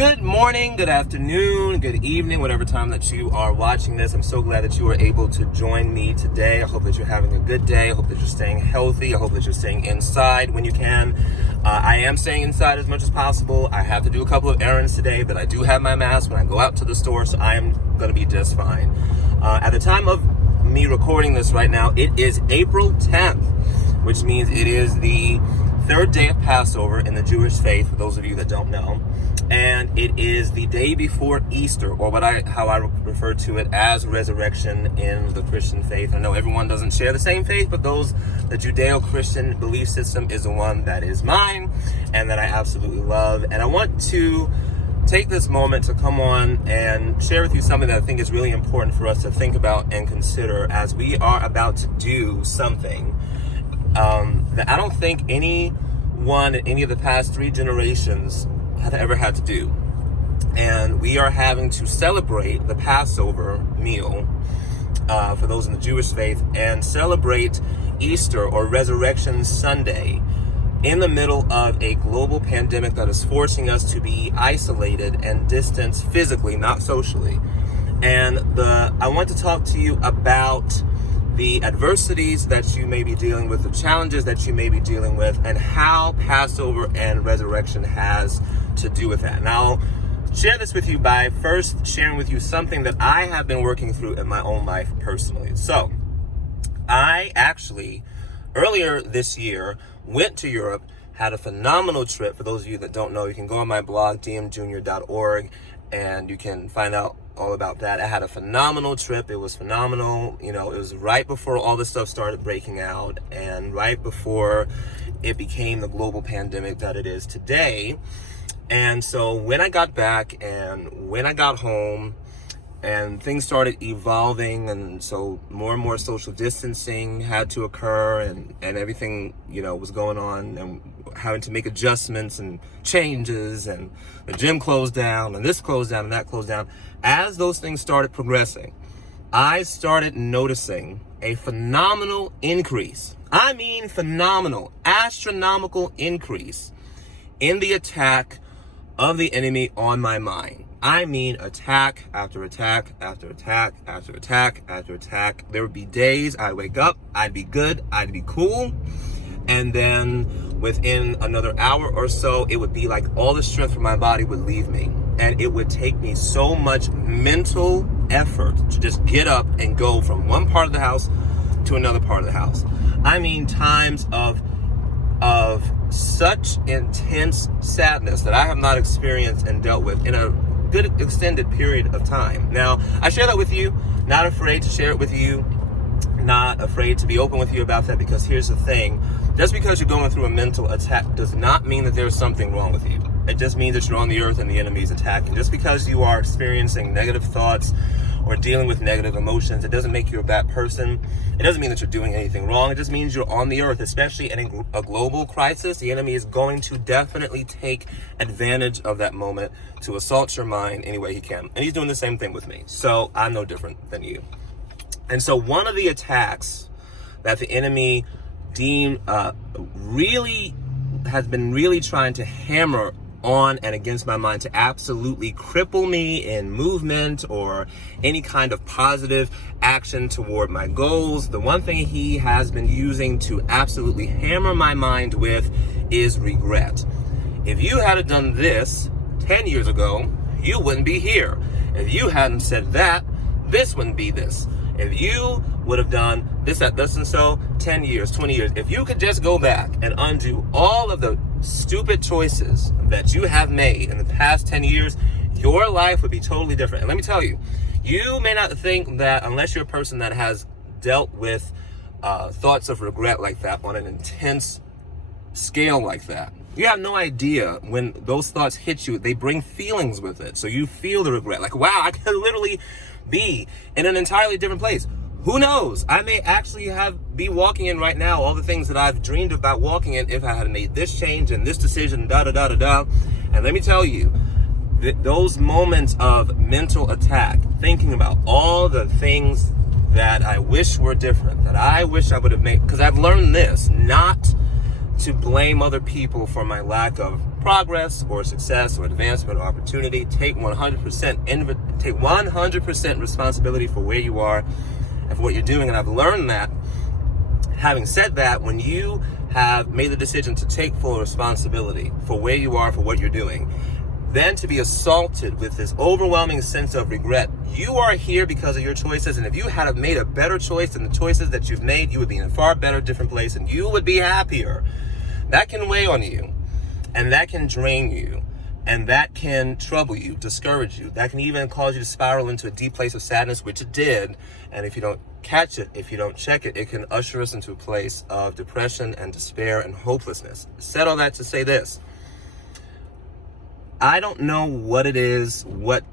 Good morning, good afternoon, good evening, whatever time that you are watching this. I'm so glad that you are able to join me today. I hope that you're having a good day. I hope that you're staying healthy. I hope that you're staying inside when you can. I am staying inside as much as possible. I have to do a couple of errands today, but I do have my mask when I go out to the store, so I am going to be just fine. At the time of me recording this right now, it is April 10th, which means it is the third day of Passover in the Jewish faith, for those of you that don't know. And it is the day before Easter, or how I refer to it as resurrection in the Christian faith. I know everyone doesn't share the same faith, but the Judeo-Christian belief system is the one that is mine and that I absolutely love. And I want to take this moment to come on and share with you something that I think is really important for us to think about and consider as we are about to do something that I don't think anyone in any of the past 3 generations have ever had to do. And we are having to celebrate the Passover meal for those in the Jewish faith and celebrate Easter or Resurrection Sunday in the middle of a global pandemic that is forcing us to be isolated and distanced physically, not socially. And I want to talk to you about the adversities that you may be dealing with, the challenges that you may be dealing with, and how Passover and resurrection has to do with that. And I'll share this with you by first sharing with you something that I have been working through in my own life personally. So, I actually, earlier this year, went to Europe, had a phenomenal trip. For those of you that don't know, you can go on my blog, dmjunior.org, and you can find out all about that. I had a phenomenal trip. It was phenomenal. You know, it was right before all this stuff started breaking out and right before it became the global pandemic that it is today. And so when I got back and when I got home and things started evolving, and so more and more social distancing had to occur and everything, was going on, and having to make adjustments and changes, and the gym closed down and this closed down and that closed down. As those things started progressing, I started noticing a phenomenal increase. I mean phenomenal, astronomical increase in the attack of the enemy on my mind. I mean attack after attack after attack after attack after attack. There would be days I'd wake up, I'd be good, I'd be cool, and then within another hour or so, it would be like all the strength from my body would leave me. And it would take me so much mental effort to just get up and go from one part of the house to another part of the house. I mean times of such intense sadness that I have not experienced and dealt with in a good extended period of time. Now, I share that with you, not afraid to share it with you, not afraid to be open with you about that, because here's the thing. Just because you're going through a mental attack does not mean that there's something wrong with you. It just means that you're on the earth and the enemy is attacking. Just because you are experiencing negative thoughts or dealing with negative emotions, it doesn't make you a bad person. It doesn't mean that you're doing anything wrong. It just means you're on the earth, especially in a global crisis. The enemy is going to definitely take advantage of that moment to assault your mind any way he can. And he's doing the same thing with me. So I'm no different than you. And so one of the attacks that the enemy has been really trying to hammer on and against my mind to absolutely cripple me in movement or any kind of positive action toward my goals. The one thing he has been using to absolutely hammer my mind with is regret. If you had done this 10 years ago, you wouldn't be here. If you hadn't said that, this wouldn't be this. If you would have done this, that, this, and so 10 years, 20 years, if you could just go back and undo all of the stupid choices that you have made in the past 10 years, your life would be totally different. And let me tell you, you may not think that, unless you're a person that has dealt with thoughts of regret like that on an intense scale like that. You have no idea when those thoughts hit you, they bring feelings with it. So you feel the regret, like, wow, I could literally be in an entirely different place. Who knows? I may actually be walking in right now all the things that I've dreamed about walking in if I had made this change and this decision, da-da-da-da-da. And let me tell you, those moments of mental attack, thinking about all the things that I wish were different, that I wish I would have made, because I've learned this, not to blame other people for my lack of progress or success or advancement or opportunity. Take 100% responsibility for where you are and for what you're doing. And I've learned that, having said that, when you have made the decision to take full responsibility for where you are, for what you're doing, then to be assaulted with this overwhelming sense of regret. You are here because of your choices, and if you had made a better choice than the choices that you've made, you would be in a far better, different place, and you would be happier. That can weigh on you, and that can drain you, and that can trouble you, discourage you. That can even cause you to spiral into a deep place of sadness, which it did. And if you don't catch it, if you don't check it, it can usher us into a place of depression and despair and hopelessness. I said all that to say this. I don't know what it is, what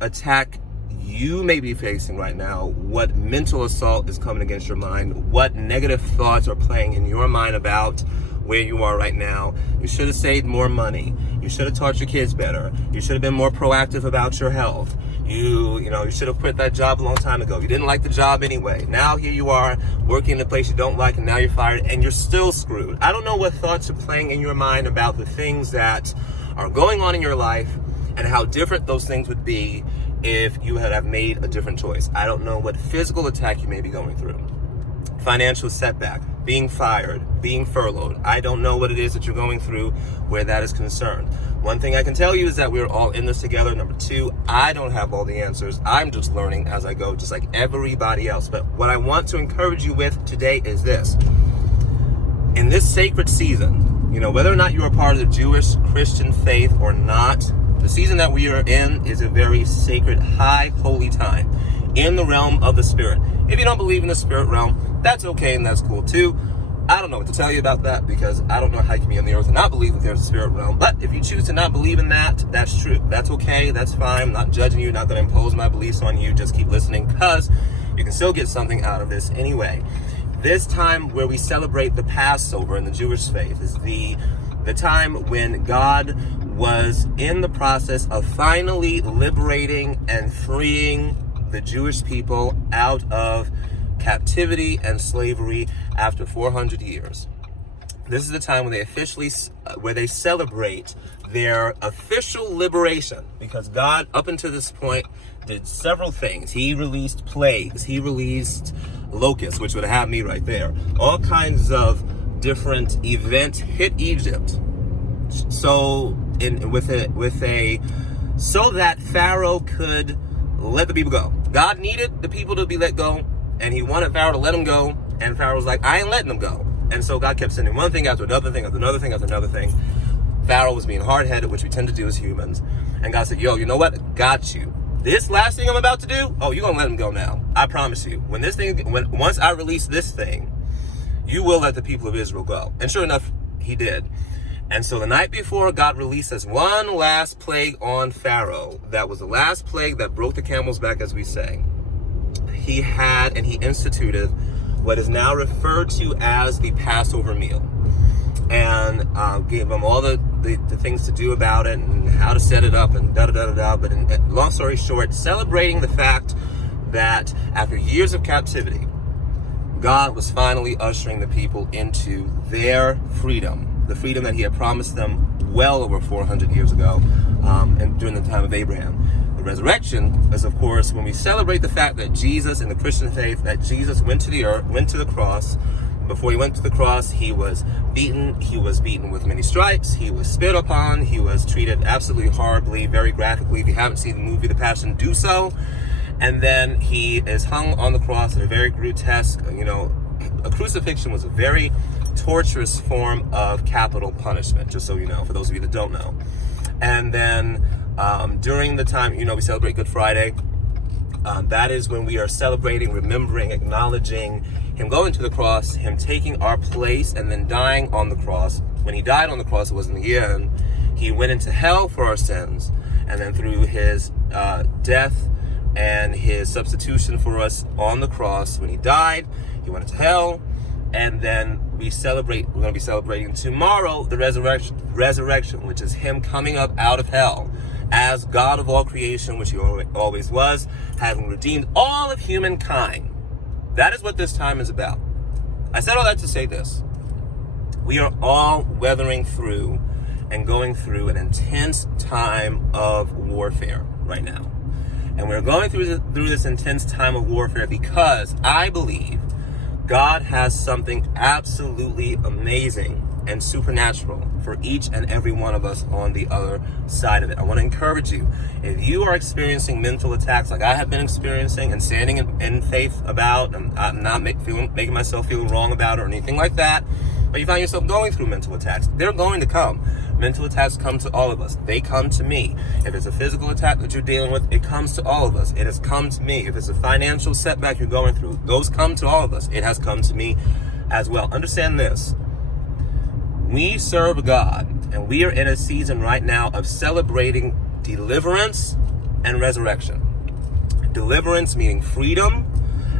attack you may be facing right now, what mental assault is coming against your mind, what negative thoughts are playing in your mind about where you are right now. You should have saved more money. You should have taught your kids better. You should have been more proactive about your health. You should have quit that job a long time ago. You didn't like the job anyway. Now here you are working in a place you don't like, and now you're fired and you're still screwed. I don't know what thoughts are playing in your mind about the things that are going on in your life and how different those things would be if you had have made a different choice. I don't know what physical attack you may be going through. Financial setback, being fired, being furloughed. I don't know what it is that you're going through where that is concerned. One thing I can tell you is that we're all in this together. Number two, I don't have all the answers. I'm just learning as I go, just like everybody else. But what I want to encourage you with today is this. In this sacred season, whether or not you're a part of the Jewish Christian faith or not, the season that we are in is a very sacred, high, holy time in the realm of the spirit. If you don't believe in the spirit realm, that's okay and that's cool too. I don't know what to tell you about that, because I don't know how you can be on the earth and not believe that there's a spirit realm. But if you choose to not believe in that, that's true. That's okay. That's fine. I'm not judging you, not going to impose my beliefs on you. Just keep listening, because you can still get something out of this anyway. This time where we celebrate the Passover in the Jewish faith is the time when God was in the process of finally liberating and freeing the Jewish people out of captivity and slavery after 400 years. This is the time when they celebrate their official liberation, because God, up until this point, did several things. He released plagues. He released locusts, which would have me right there. All kinds of different events hit Egypt. So so that Pharaoh could let the people go. God needed the people to be let go, and he wanted Pharaoh to let them go, and Pharaoh was like, I ain't letting them go. And so God kept sending one thing after another thing after another thing after another thing. Pharaoh was being hard-headed, which we tend to do as humans. And God said, yo, you know what? Got you. This last thing I'm about to do, you're going to let him go now. I promise you. Once I release this thing, you will let the people of Israel go. And sure enough, he did. And so the night before God released this one last plague on Pharaoh, that was the last plague that broke the camel's back, as we say, he instituted what is now referred to as the Passover meal, and gave them all the things to do about it and how to set it up and da-da-da-da-da. But long story short, celebrating the fact that after years of captivity, God was finally ushering the people into their freedom, the freedom that he had promised them well over 400 years ago, and during the time of Abraham. The resurrection is, of course, when we celebrate the fact that Jesus, in the Christian faith, that Jesus went to the cross. Before he went to the cross, he was beaten. He was beaten with many stripes. He was spit upon. He was treated absolutely horribly, very graphically. If you haven't seen the movie The Passion, do so. And then he is hung on the cross in a very grotesque, a crucifixion was a very torturous form of capital punishment, just so you know, for those of you that don't know. And then during the time, we celebrate Good Friday. That is when we are celebrating, remembering, acknowledging him going to the cross, him taking our place, and then dying on the cross. When he died on the cross, it was in the end. He went into hell for our sins, and then through his death and his substitution for us on the cross, when he died, he went into hell. And then we're going to be celebrating tomorrow the resurrection, which is him coming up out of hell as God of all creation, which he always was, having redeemed all of humankind. That is what this time is about. I said all that to say this. We are all weathering through and going through an intense time of warfare right now. And we're going through this intense time of warfare because I believe God has something absolutely amazing and supernatural for each and every one of us on the other side of it. I want to encourage you, if you are experiencing mental attacks like I have been experiencing and standing in faith about, and I'm not making myself feel wrong about it or anything like that, but you find yourself going through mental attacks, they're going to come. Mental attacks come to all of us. They come to me. If it's a physical attack that you're dealing with, it comes to all of us. It has come to me. If it's a financial setback you're going through, those come to all of us. It has come to me as well. Understand this. We serve a God, and we are in a season right now of celebrating deliverance and resurrection. Deliverance meaning freedom,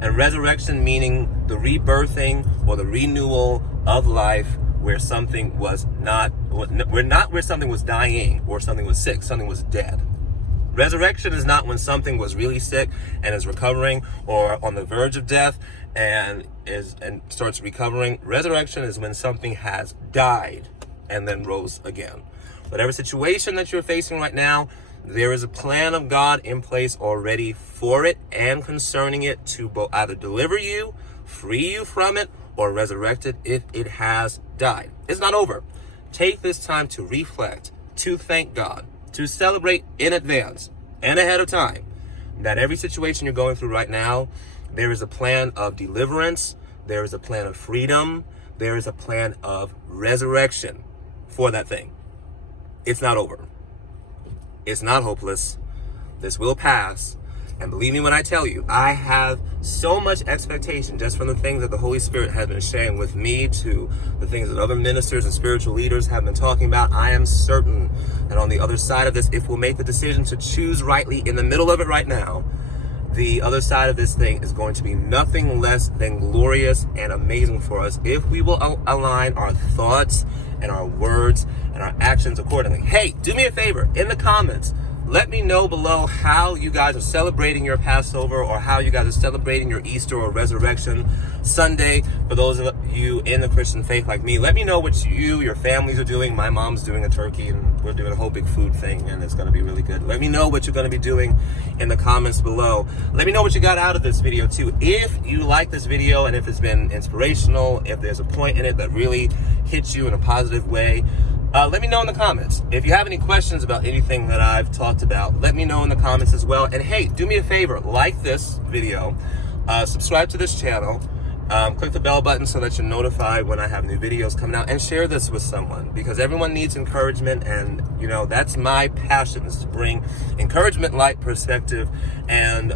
and resurrection meaning the rebirthing or the renewal of life where something was not, where something was dying or something was sick, something was dead. Resurrection is not when something was really sick and is recovering, or on the verge of death and starts recovering. Resurrection is when something has died and then rose again. Whatever situation that you're facing right now, there is a plan of God in place already for it and concerning it to both either deliver you, free you from it, or resurrect it if it has died. It's not over. Take this time to reflect, to thank God, to celebrate in advance and ahead of time that every situation you're going through right now, there is a plan of deliverance, there is a plan of freedom, there is a plan of resurrection for that thing. It's not over. It's not hopeless. This will pass. And believe me when I tell you, I have so much expectation just from the things that the Holy Spirit has been sharing with me to the things that other ministers and spiritual leaders have been talking about. I am certain that on the other side of this, if we'll make the decision to choose rightly in the middle of it right now, the other side of this thing is going to be nothing less than glorious and amazing for us if we will align our thoughts and our words and our actions accordingly. Hey, do me a favor, in the comments, let me know below how you guys are celebrating your Passover, or how you guys are celebrating your Easter or Resurrection Sunday. For those of you in the Christian faith like me, let me know what your families are doing. My mom's doing a turkey, and we're doing a whole big food thing, and it's going to be really good. Let me know what you're going to be doing in the comments below. Let me know what you got out of this video too. If you like this video and if it's been inspirational, if there's a point in it that really hits you in a positive way, let me know in the comments. If you have any questions about anything that I've talked about, let me know in the comments as well. And hey, do me a favor, like this video, subscribe to this channel, click the bell button so that you're notified when I have new videos coming out, and share this with someone, because everyone needs encouragement. And you know, that's my passion, is to bring encouragement, light, perspective, and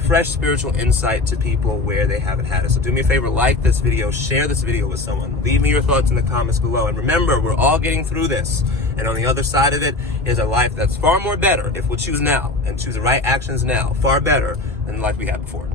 fresh spiritual insight to people where they haven't had it. So do me a favor, like this video, share this video with someone, leave me your thoughts in the comments below. And remember, we're all getting through this, and on the other side of it is a life that's far more better if we'll choose now and choose the right actions now, far better than the life we had before.